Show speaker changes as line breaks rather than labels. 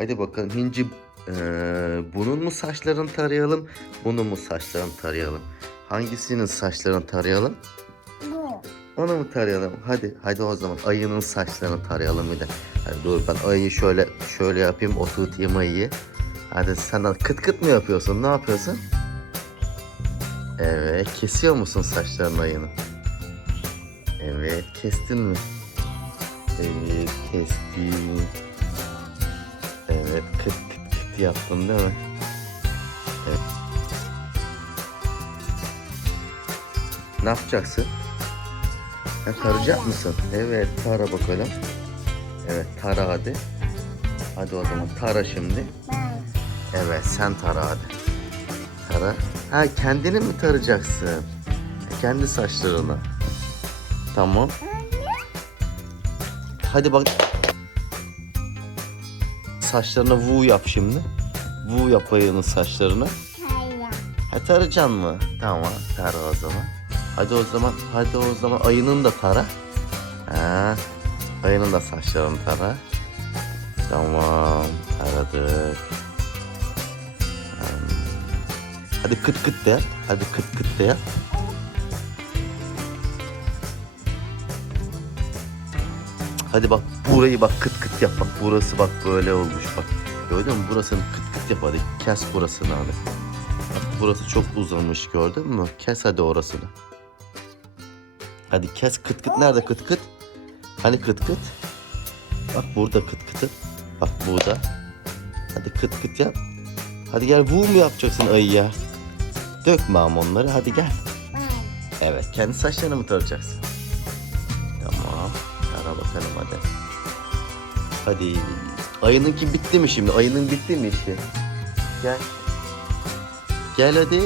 Hadi bakalım Hinci eee, bunun mu saçlarını tarayalım, bunun mu saçlarını tarayalım? Hangisinin saçlarını tarayalım?
Bu.
Onu mu tarayalım? Hadi, hadi o zaman ayının saçlarını tarayalım bir de. Hadi dur ben ayıyı şöyle şöyle yapayım, oturtayım ayıyı. Hadi sen kıt kıt mı yapıyorsun? Ne yapıyorsun? Evet, kesiyor musun saçlarını ayının? Evet, kestin mi? Evet, kestim. Evet, kıt kıt kıt yaptın değil mi? Evet. Ne yapacaksın? Ha, tarayacak mısın? Evet, tara bakalım. Evet, tara hadi. Hadi o zaman tara şimdi. Evet, sen tara hadi. Tara. Ha, kendini mi tarayacaksın? Kendi saçlarını. Tamam. Hadi bak. Saçlarına vu yap şimdi. Vu yap ayının saçlarını.
Hayır.
Ha tarayacaksın mı? Tamam tara o zaman. Hadi o zaman hadi o zaman ayının da tara. Ha, ayının da saçlarını tara. Tamam taradık. Hadi kıt kıt de. Hadi kıt kıt de. Hadi bak burayı bak kıt kıt yap bak burası bak böyle olmuş bak. Gördün mü burasını kıt kıt yap hadi kes burasını hadi. Bak burası çok uzamış gördün mü? Kes hadi orasını. Hadi kes kıt kıt nerede kıt kıt? Hani kıt kıt? Bak burada kıt kıtı. Bak burada. Hadi kıt kıt yap. Hadi gel bu mu yapacaksın ayıya? Dökme ama onları hadi gel. Evet kendi saçlarını mı tarayacaksın? Tamam. Tara bakalım hadi. Hadi. Ayınınki bitti mi şimdi? Ayının bitti mi işte? Gel. Gel hadi.